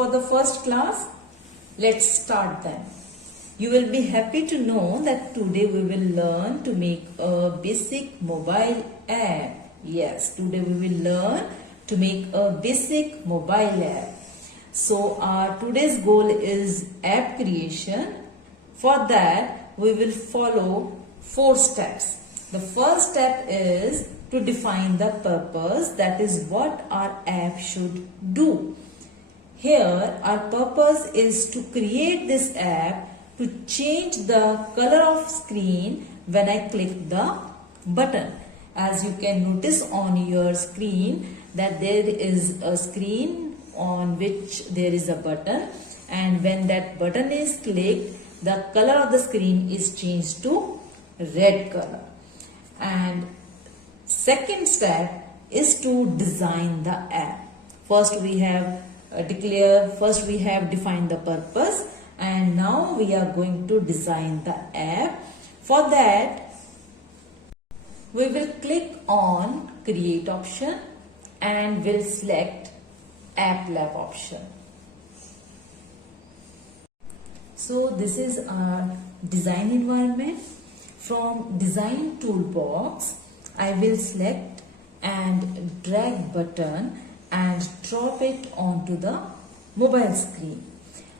for the first class? Let's start then. You will be happy to know that today we will learn to make a basic mobile app. Yes, today we will learn to make a basic mobile app. So our today's goal is app creation. For that we will follow 4 steps. The first step is to define the purpose, that is what our app should do. Here our purpose is to create this app to change the color of screen when I click the button. As you can notice on your screen that there is a screen on which there is a button, and when that button is clicked, the color of the screen is changed to red color. And second step is to design the app. First we have defined the purpose, and now we are going to design the app. For that we will click on create option and will select app lab option. So this is our design environment. From design toolbox I will select and drag button and drop it onto the mobile screen.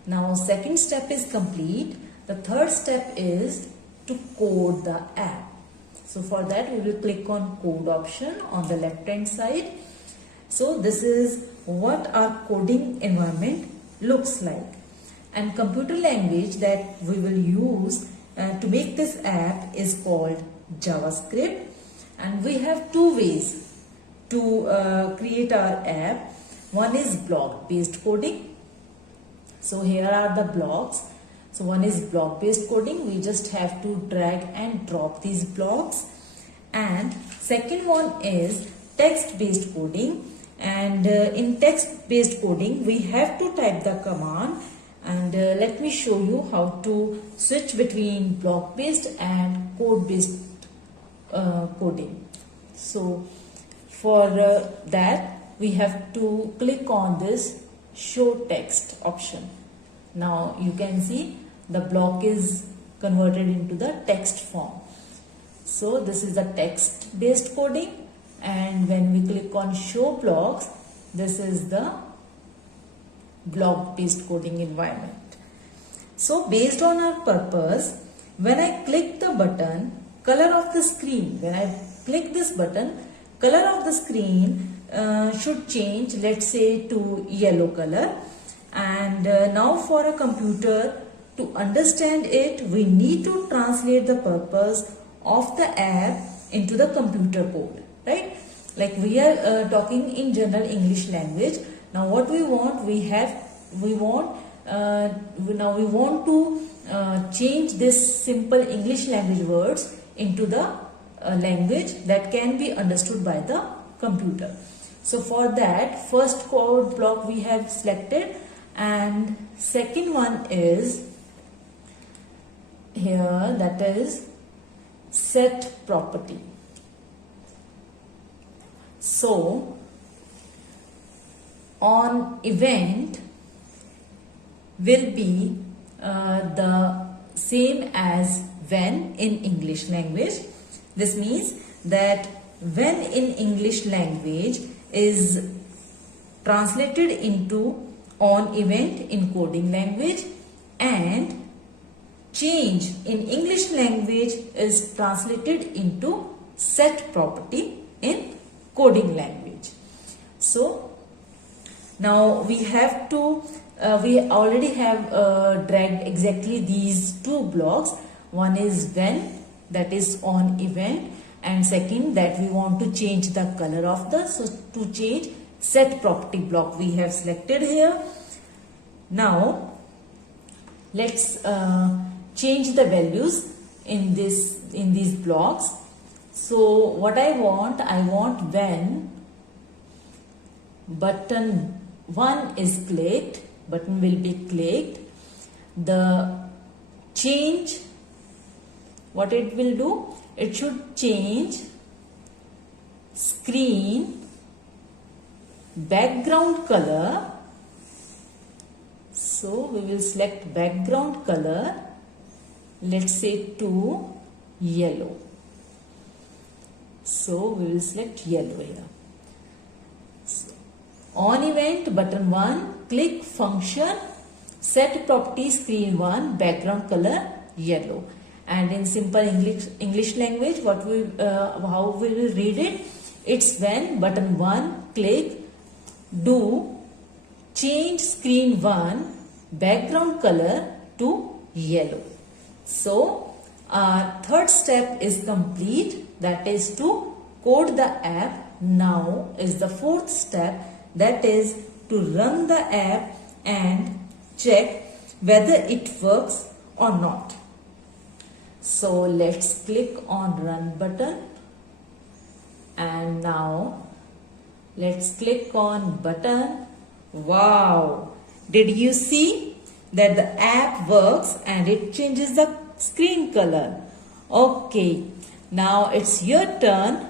Now second step is complete. The third step is to code the app. So for that we will click on code option on the left hand side. So this is what our coding environment looks like. And computer language that we will use to make this app is called JavaScript. And we have 2 ways to create our app. One is block based coding. So here are the blocks. So one is block based coding. We just have to drag and drop these blocks. And second one is text based coding. And in text based coding we have to type the command. And let me show you how to switch between block based and code based coding. So for that we have to click on this show text option. Now you can see the block is converted into the text form. So this is the text based coding, and when we click on show blocks, this is the block based coding environment. So based on our purpose, when I click the button, color of the screen, when I click this button, color of the screen should change, let's say to yellow color. And now for a computer to understand it, we need to translate the purpose of the app into the computer code, right? Like we are talking in general English language. Now what we want, we want to change this simple English language words into the language that can be understood by the computer. So for that, first code block we have selected, and second one is here, that is set property. So on event will be the same as when in English language. This means that when in English language is translated into on event in coding language, and change in English language is translated into set property in coding language. So now we have to we already have dragged exactly these 2 blocks. One is when, that is on event, and second that we want to change the color of the, so to change set property block we have selected here. Now let's change the values in these blocks. So what I want when button 1 is clicked, button will be clicked, the change, what it will do, it should change screen background color So we will select background color, let's say to yellow. So we will select yellow here. So, on event button 1, click function, set property screen 1, background color yellow. And in simple English language, how we will read it? It's when button 1, click, do change screen 1 background color to yellow. So our third step is complete, that is to code the app. Now is the fourth step, that is to run the app and check whether it works or not. So let's click on run button, and now let's click on button. Wow! Did you see that the app works and it changes the screen color? Okay, now it's your turn.